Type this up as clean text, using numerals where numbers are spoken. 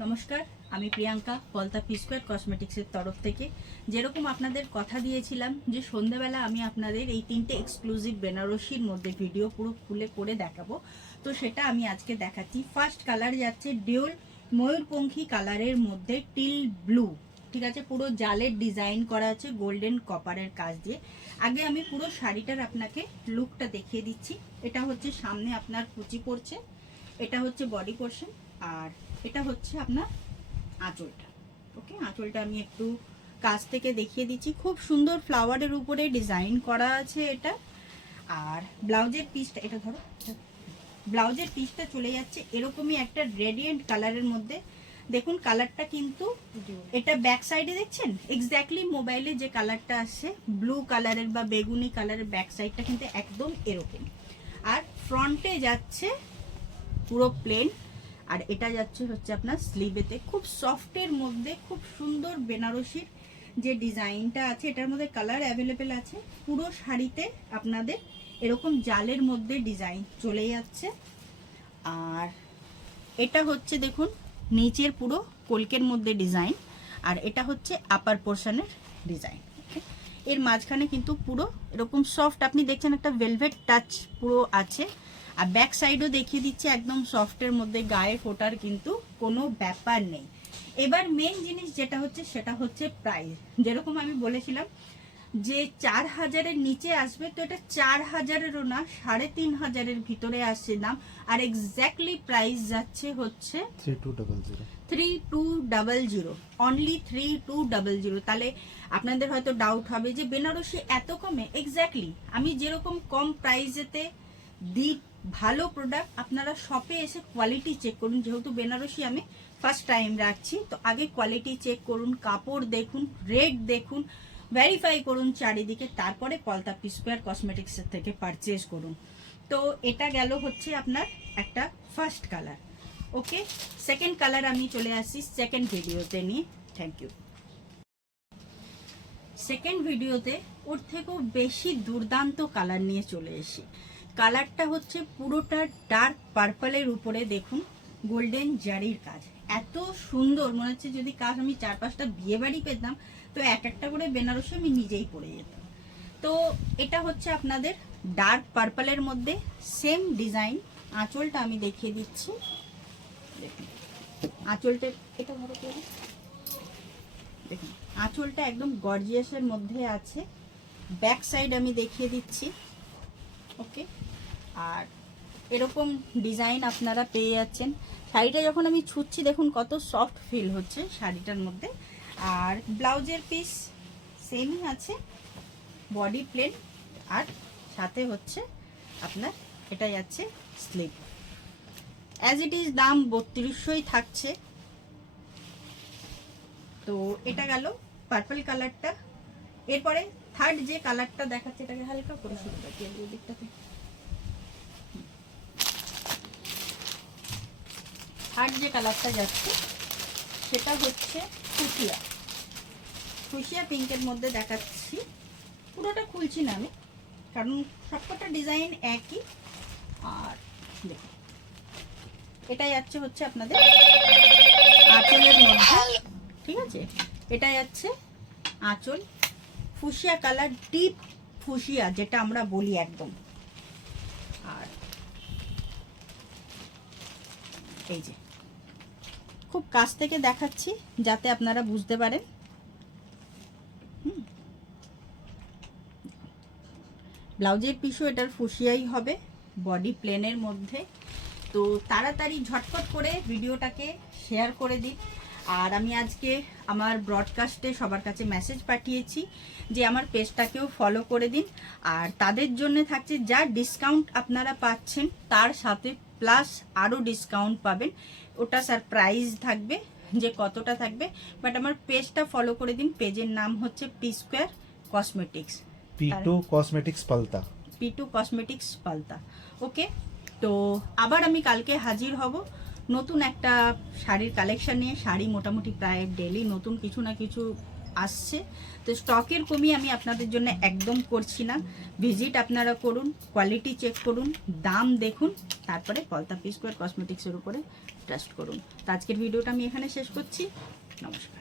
নমস্কার, আমি Priyanka Palta P square কসমেটিক্সের তরফ থেকে। যেরকম আপনাদের কথা দিয়েছিলাম যে সন্ধ্যাবেলা আমি আপনাদের এই তিনটে এক্সক্লুসিভ বেনারসির মধ্যে ভিডিও পুরো খুলে করে দেখাবো, তো সেটা আমি আজকে দেখাচ্ছি। ফার্স্ট কালার যাচ্ছে ডিওল ময়ূরপঙ্খী কালারের মধ্যে টিল ব্লু, ঠিক আছে, পুরো জালের ডিজাইন করা আছে গোল্ডেন কপারের কাজ দিয়ে। আগে আমি পুরো শাড়িটার আপনাকে লুকটা দেখিয়ে দিচ্ছি। এটা হচ্ছে সামনে আপনার কুচি পড়ছে, এটা হচ্ছে বডি পোর্শন, আর এটা হচ্ছে আপনার আঁচলটা। ওকে, আঁচলটা আমি একটু কাছ থেকে দেখিয়ে দিচ্ছি। খুব সুন্দর ফ্লাওয়ারের উপরে ডিজাইন করা আছে এটা। আর ব্লাউজের পিসটা, এটা ধরো, ব্লাউজের পিসটা চলে যাচ্ছে এরকমই একটা রেডিয়েন্ট কালারের মধ্যে। দেখুন কালারটা কিন্তু, এটা ব্যাক সাইডে দেখছেন এক্স্যাক্টলি মোবাইলে যে কালারটা আসছে ব্লু কালারের বা বেগুনি কালারের, ব্যাক সাইডটা কিন্তু একদম এরকম। আর ফ্রন্টে যাচ্ছে পুরো প্লেন, আর এটা যাচ্ছে হচ্ছে আপনার স্লিভেতে। খুব সফটের মধ্যে খুব সুন্দর বেনারসির যে ডিজাইনটা আছে, এটার মধ্যে কালার অ্যাভেলেবেল আছে। পুরো শাড়িতে আপনাদের এরকম জালের মধ্যে ডিজাইন চলে যাচ্ছে। আর এটা হচ্ছে দেখুন নিচের পুরো কলকের মধ্যে ডিজাইন, আর এটা হচ্ছে আপার পোর্শনের ডিজাইন। এর মাঝখানে কিন্তু পুরো এরকম সফট, আপনি দেখছেন একটা ভেলভেট টাচ পুরো আছে। আর ব্যাক সাইডও দেখিয়ে দিচ্ছে একদম সফটের মধ্যে, গায়ে ফোটার কিন্তু কোনো ব্যাপার নেই। এবার মেন জিনিস যেটা হচ্ছে সেটা হচ্ছে প্রাইস। যেরকম আমি বলেছিলাম যে 4000-এর নিচে আসবে, তো এটা 4000-এরও না, 3500-এর ভিতরে আসছে দাম। আর এক্স্যাক্টলি প্রাইস যাচ্ছে হচ্ছে 3200, অনলি 3200। তাহলে আপনাদের হয়তো ডাউট হবে যে বেনারসি এত কমে। এক্স্যাক্টলি আমি যেরকম কম প্রাইসেতে দিই ভালো প্রোডাক্ট, আপনারা শপে এসে কোয়ালিটি চেক করুন। যেহেতু বেনারসি আমি ফার্স্ট টাইম রাখছি, তো আগে কোয়ালিটি চেক করুন, কাপড় দেখুন, রেট দেখুন, ভেরিফাই করুন চারিদিকে, তারপরে পলতা পি স্কোয়ার কসমেটিক্সের থেকে পারচেজ করুন। তো এটা গেল হচ্ছে আপনার একটা ফার্স্ট কালার। ওকে, সেকেন্ড কালার আমি চলে আসি সেকেন্ড ভিডিওতে নিয়ে। Thank you. সেকেন্ড ভিডিওতে ওর থেকেও বেশি দুর্দান্ত কালার নিয়ে চলে এসি। কালারটা হচ্ছে পুরোটা ডার্ক পার্পলের উপরে দেখুন গোল্ডেন জারির কাজ। এত সুন্দর মনে হচ্ছে যদি কাজ আমি 4-5টা বিয়ে বাড়ি পেতাম, তো এক একটা করে বেনারসি আমি নিজেই পরে যেতাম। তো এটা হচ্ছে আপনাদের ডার্ক পার্পলের মধ্যে সেম ডিজাইন। আঁচলটা আমি দেখিয়ে দিচ্ছি, দেখুন আঁচলটা, এটা ধরো করে দেখুন আঁচলটা একদম গর্জিয়াসের মধ্যে আছে। ব্যাক সাইড আমি দেখিয়ে দিচ্ছি। ওকে, আর এরকম ডিজাইন আপনারা পেয়ে যাচ্ছেন। শাড়িটা যখন আমি ছুঁচ্ছি দেখুন কত সফট ফিল হচ্ছে শাড়িটার মধ্যে। আর ব্লাউজের পিস সেমই আছে, বডি প্লেন, আর সাথে হচ্ছে আপনার এটা যাচ্ছে স্লিভ। অ্যাজ ইট ইজ দাম 3200ই থাকছে। তো এটা গেল পার্পল কালারটা। এরপরে থার্ড যে কালারটা দেখাচ্ছে, এটাকে হালকা করে শুরু করছি দিকটাতে। থার্ড যে কালারটা যাচ্ছে সেটা হচ্ছে ফুসিয়া, ফুসিয়া পিঙ্কের মধ্যে দেখাচ্ছি। পুরোটা খুলছি না আমি, কারণ সবকটা ডিজাইন একই। আর দেখুন এটা যাচ্ছে হচ্ছে আপনাদের আঁচলের মধ্যে, ঠিক আছে, এটা যাচ্ছে আঁচল। ফুসিয়া কালার, ডিপ ফুসিয়া যেটা আমরা বলি একদম। আর এই যে খুব কাছ থেকে দেখাচ্ছি যাতে আপনারা বুঝতে পারেন। ব্লাউজের পিসও এটার ফুসিয়াই হবে, বডি প্লেনের মধ্যে। তো তাড়াতাড়ি ঝটপট করে ভিডিওটাকে শেয়ার করে দিন। আর আমি আজকে আমার ব্রডকাস্টে সবার কাছে মেসেজ পাঠিয়েছি যে আমার পেজটাকেও ফলো করে দিন। আর তাদের জন্য থাকছে যা ডিসকাউন্ট আপনারা পাচ্ছেন তার সাথে প্লাস আরও ডিসকাউন্ট পাবেন। ওটা সারপ্রাইজ থাকবে যে কতটা থাকবে, বাট আমার পেজটা ফলো করে দিন। পেজের নাম হচ্ছে P square cosmetics, P2 Cosmetics পালতা, P2 কসমেটিক্স পালতা। ওকে, তো আবার আমি কালকে হাজির হব নতুন একটা শাড়ির কালেকশন নিয়ে। শাড়ি মোটামুটি প্রায় ডেলি নতুন কিছু না কিছু আসছে, তো স্টকের কমি আমি আপনাদের জন্য একদম করছি না। ভিজিট আপনারা করুন, কোয়ালিটি চেক করুন, দাম দেখুন, তারপরে পলতা পি স্কোয়ার কসমেটিক্সের উপরে ট্রাস্ট করুন। তো আজকের ভিডিওটা আমি এখানে শেষ করছি। নমস্কার।